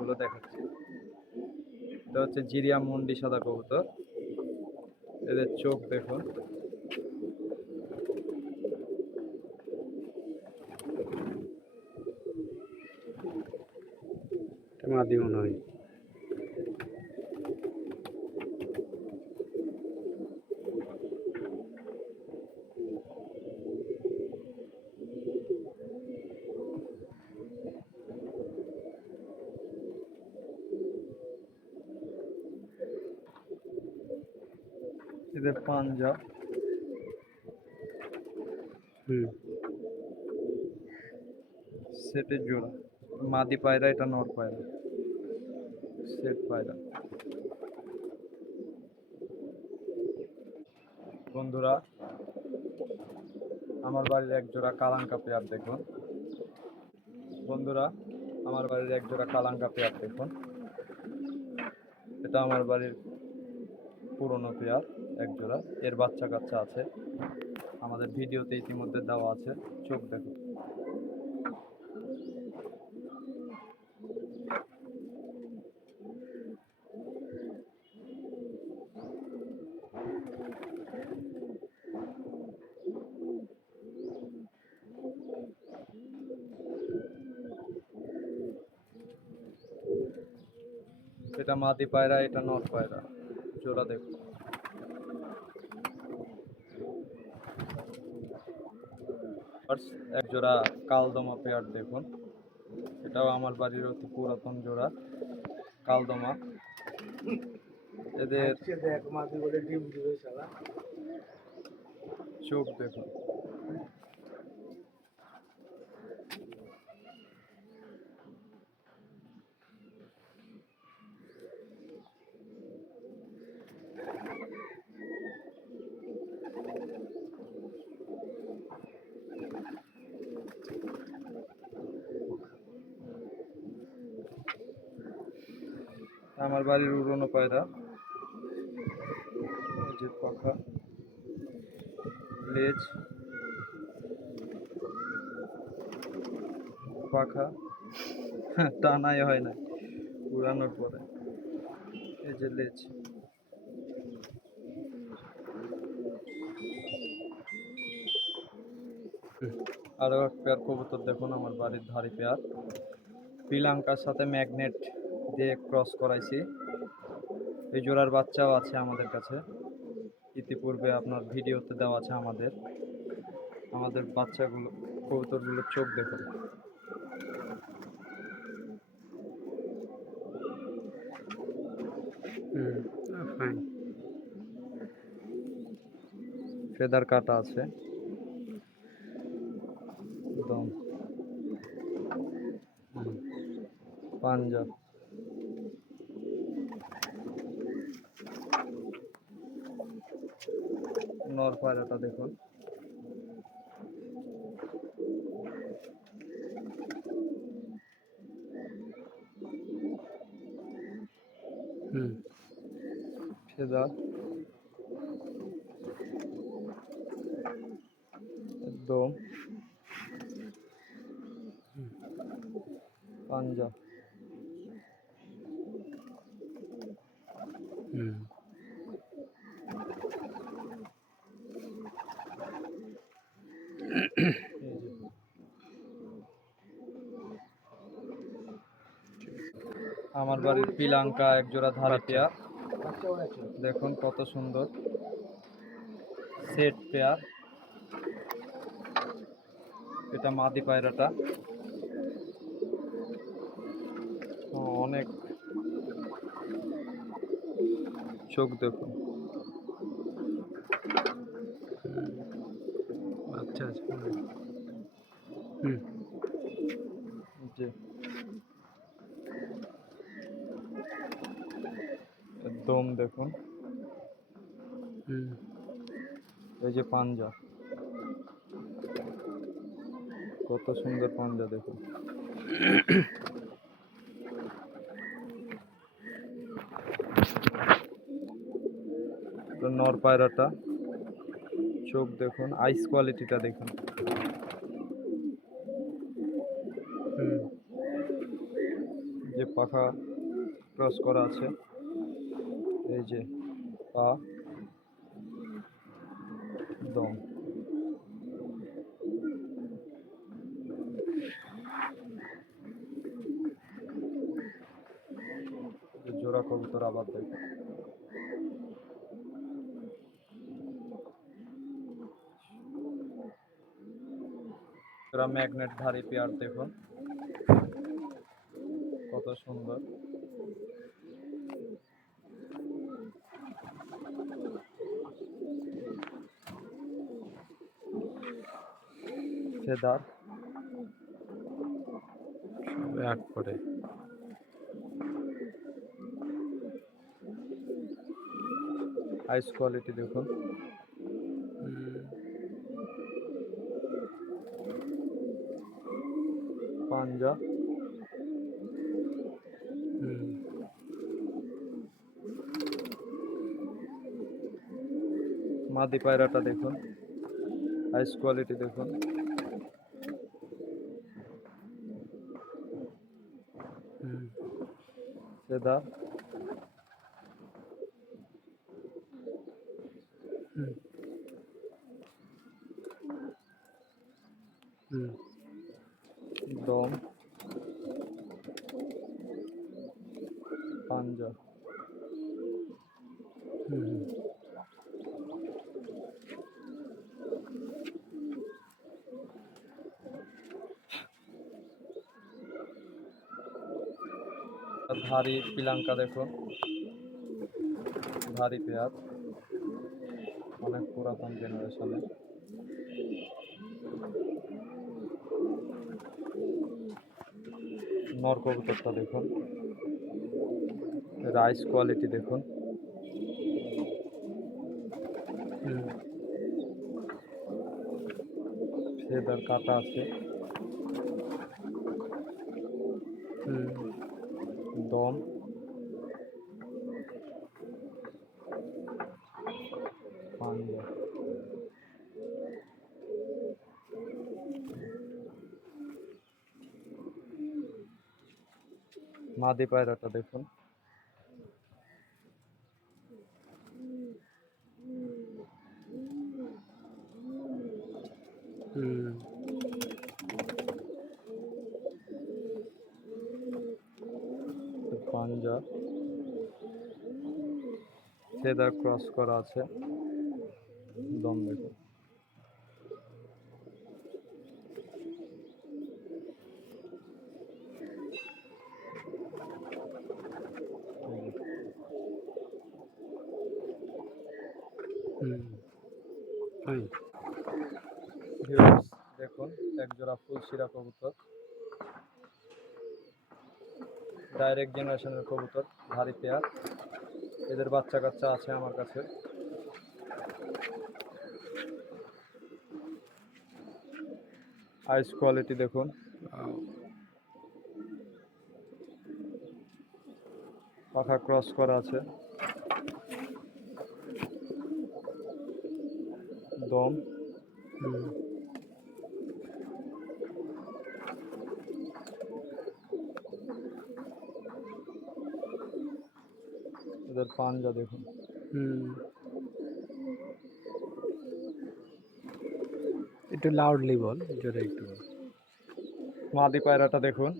গুলো দেখাচ্ছি। এটা হচ্ছে জিরিয়া মুন্ডি সাদা কবুতর। এদের চোখ দেখুন, মাদি মনে হয়। এদের পাঞ্জা সেটের জোড়া। মাদি পায়রা, এটা নর পায়রা, সেট পায়রা। বন্ধুরা, আমার বাড়ির এক জোড়া কালাঙ্কা পেয়ার দেখুন। বন্ধুরা, আমার বাড়ির এক জোড়া কালাঙ্কা পেয়ার দেখুন। এটা আমার বাড়ির পুরনো পেয়ার এক জোড়া। এর বাচ্চা কাচ্চা আছে, আমাদের ভিডিওতে ইতিমধ্যে দেওয়া আছে। চোখ দেখুন। এটা মাদি পায়রা, এটা নর পায়রা। জোড়া দেখুন। এক জোড়া কালদমা পেয়ার দেখুন। এটাও আমার বাড়ির অতি পুরাতন জোড়া কালদমা। এদের চোখ দেখুন। আমার বাড়ির উড়নো পায়রা। এই যে পাখা, লেজ, পাখা টানাই হয় না উড়ানোর পরে। এই যে লেজ। আরো এক পেয়ার কবুতর দেখুন, আমার বাড়ির ধারি পেয়ার। শ্রীলঙ্কার সাথে ম্যাগনেট দিয়ে ক্রস করাইছি। এই জোড়ার বাচ্চাও আছে আমাদের কাছে, ইতিপূর্বে আপনার ভিডিওতে দেওয়া আছে। আমাদের বাচ্চাগুলো, কবুতরগুলোর চোখ দেখুন। ফেদার কাটা আছে একদম। পাঞ্জা, নর পায়রাটা দেখুন। ফেদার একদম। পাঞ্জা, আমার বাড়ির শ্রীলঙ্কা এক জোড়া ধারি পেয়ার দেখুন, কত সুন্দর সেট পেয়ার। এটা মাদি পায়রাটা অনেক। চোখ দেখুন। আচ্ছা আচ্ছা। জি, একদম দেখুন। এই যে পাঞ্জা, কত সুন্দর পাঞ্জা দেখুন। নর পায়রাটা চোখ দেখুন, আইস কোয়ালিটিটা দেখুন। যে পাখা ক্রস করা আছে, এই যে পা, দম। জোড়া কবুতর আবার দেখো, জোড়া ম্যাগনেট ধারী পেয়ার দেখুন কত সুন্দর। ফেদার সব এক করে। আইস কোয়ালিটি দেখুন, পাঞ্জা, মাদি পায়রাটা দেখুন, আইস কোয়ালিটি দেখুন, ফেদা, দম, পাঞ্জা। ধারি পিলাঙ্কা দেখুন, ধারি পেয়ার, অনেক পুরাতন জেনারেশনের। নর কবুতরটা দেখুন, রাইস কোয়ালিটি দেখুন, ফেদার কাটা আছে, দম, পাঞ্জা। মাদি পায়রাটা দেখুন, পাঞ্জা, ফেদার ক্রস করা আছে, দম দেখুন। ভিউয়ার্স দেখুন, এক জোড়া ফুলশিরা কবুতর, ডাইরেক্ট জেনারেশনের কবুতর, ধারি পেয়ার। এদের বাচ্চা কাচ্চা আছে আমার কাছে। আইস কোয়ালিটি দেখুন, পাখা ক্রস করা আছে, দম, এদের পাঞ্জা দেখুন, একটু লাউডলি বল, জোরে একটু বল। মাদি পায়রাটা দেখুন,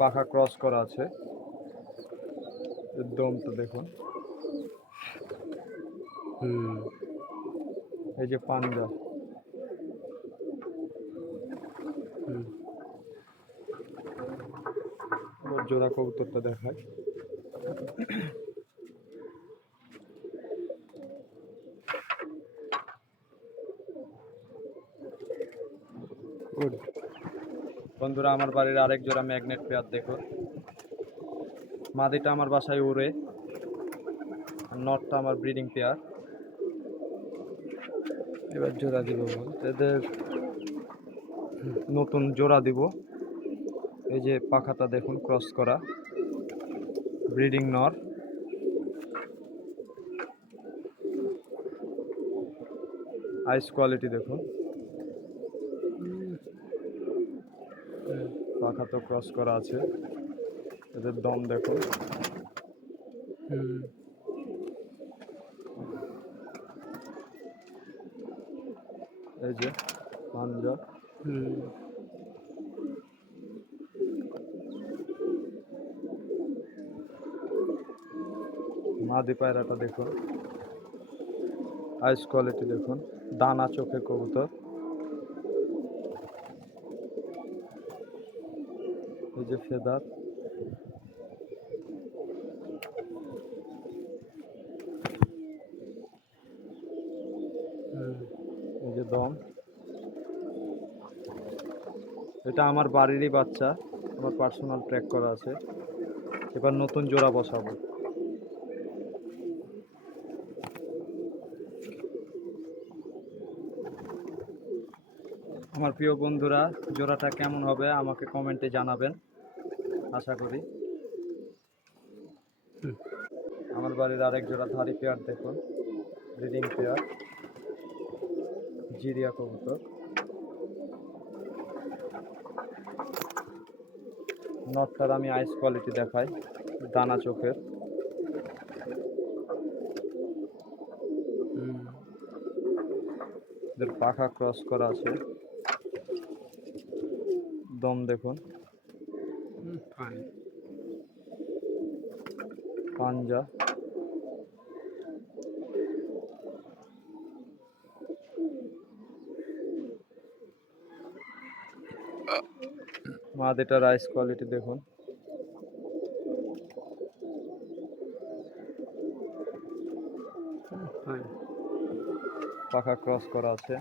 পাখা ক্রস করা আছে, এর দমটা দেখুন, এই যে পাঞ্জা, জোড়া কবুতরটা দেখায়, গুড। বন্ধুরা, আমার বাড়ির আরেক জোড়া ম্যাগনেট পেয়ার দেখুন, মাদিটা আমার বাসায় উড়ে, আর নটটা আমার ব্রিডিং পেয়ার। এবার জোড়া দিব বল। এদের নতুন জোড়া দিব, এই যে পাখাটা দেখুন ক্রস করা, ব্রিডিং নর। আইস কোয়ালিটি দেখুন, পাখাতেও ক্রস করা আছে। এদের দম দেখুন। হুম এই যে পাঞ্জা। হুম মাদি পায়রাটা দেখুন, আইস কোয়ালিটি দেখুন, দানা চোখে কবুতর। এই যে ফেদার, হুম এই যে দম। এটা আমার বাড়িরই বাচ্চা, আমার পার্সোনাল ট্র্যাক করা আছে। এবার নতুন জোড়া বসাবো। আমার প্রিয় বন্ধুরা, জোড়াটা কেমন হবে আমাকে কমেন্টে জানাবেন, আশা করি। হুম আমার বাড়ির আরেক জোড়া ধাড়ি পেয়ার দেখুন, ব্রিডিং পেয়ার, জিরিয়া কবুতর। নটটার আমি আইস কোয়ালিটি দেখাই, দানা চোখের। হুম এদের পাখা ক্রস করা আছে, দম দেখুন, ফাইন। পাঞ্জা। মাদিটার আইস কোয়ালিটি দেখুন, ফাইন। পাখা ক্রস করা আছে,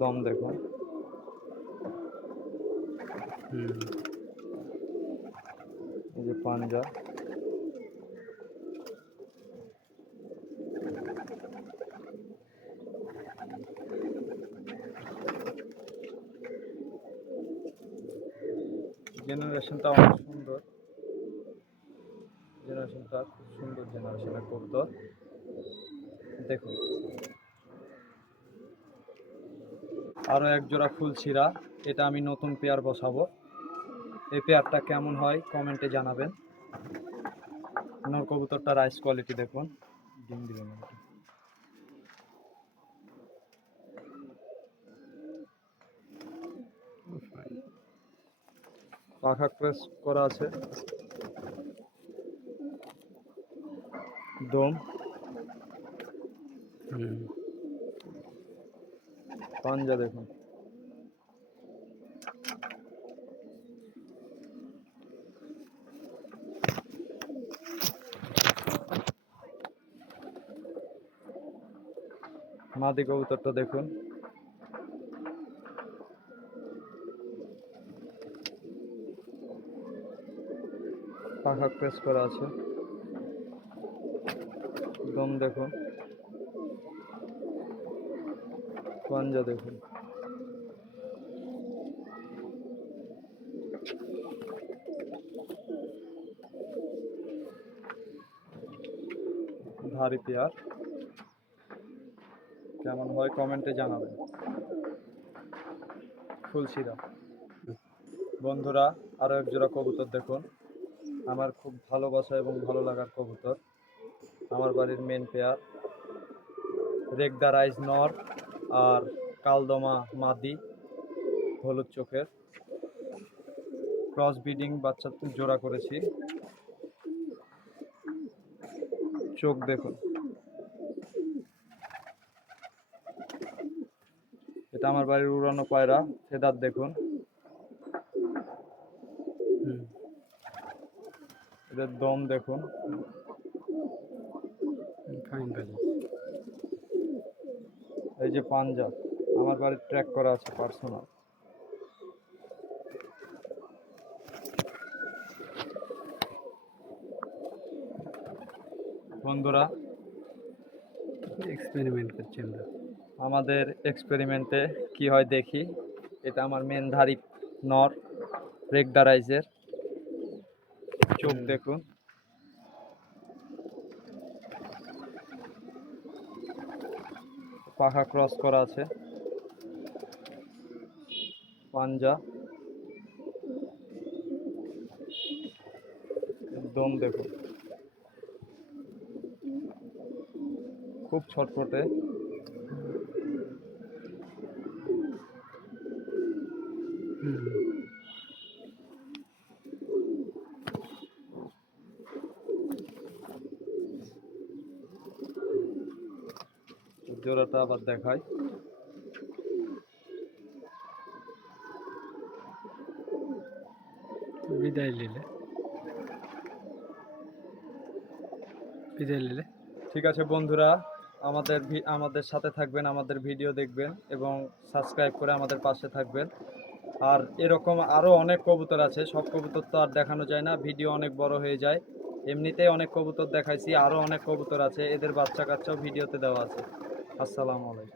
দম দেখুন। হুম এই যে পাঞ্জা। জেনারেশনটা অনেক সুন্দর, জেনারেশনটা খুব সুন্দর জেনারেশনের কবুতর দেখুন। আরও এক জোড়া ফুলছিরা, এটা আমি নতুন পেয়ার বসাবো। এই পেয়ারটা কেমন হয় কমেন্টে জানাবেন। নর কবুতরটার আইস কোয়ালিটি দেখুন, ডিম দিবেন না। ফাইন। পাখা ক্রস করা আছে, দম, হুম পাঞ্জা দেখুন। মাদি কবুতরটা দেখুন, পাখা প্রেস করা আছে, দম দেখুন, পাঞ্জা দেখুন। ধাড়ি পেয়ার কেমন হয় কমেন্টে জানাবেন। ফুলশিরা বন্ধুরা, আরও এক জোড়া কবুতর দেখুন, আমার খুব ভালোবাসা এবং ভালো লাগার কবুতর। আমার বাড়ির মেন পেয়ার, রেগদা রাইজ নর আর কালদমা মাদি, হলুদ চোখের। ক্রস ব্রিডিং বাচ্চা জোড়া করেছি। চোখ দেখুন, এটা আমার বাড়ির উড়ানো পায়রা। ফেদার দেখুন, হুম এদের দম দেখুন, ফাইন ভাই। এই যে পাঞ্জা, আমার বাড়ির ট্র্যাক করা আছে পার্সোনাল। বন্ধুরা, এক্সপেরিমেন্ট করছি আমরা। আমাদের এক্সপেরিমেন্টে কি হয় দেখি। এটা আমার মেন ধারি নর, রেগদা রাইজের। চোখ হুম দেখুন, পাখা ক্রস করা আছে, পাঞ্জা একদম দেখুন, খুব ছটফটে। হুম। জোড়াটা আবার দেখাই। বিদায় নিলে বিদায় নিলে ঠিক আছে বন্ধুরা, আমাদের সাথে থাকবেন, আমাদের ভিডিও দেখবেন এবং সাবস্ক্রাইব করে আমাদের পাশে থাকবেন। আর এরকম আরও অনেক কবুতর আছে, সব কবুতর তো আর দেখানো যায় না, ভিডিও অনেক বড় হয়ে যায়। এমনিতেই অনেক কবুতর দেখাইছি, আরও অনেক কবুতর আছে, এদের বাচ্চা কাচ্চাও ভিডিওতে দেওয়া আছে। আসসালামু আলাইকুম।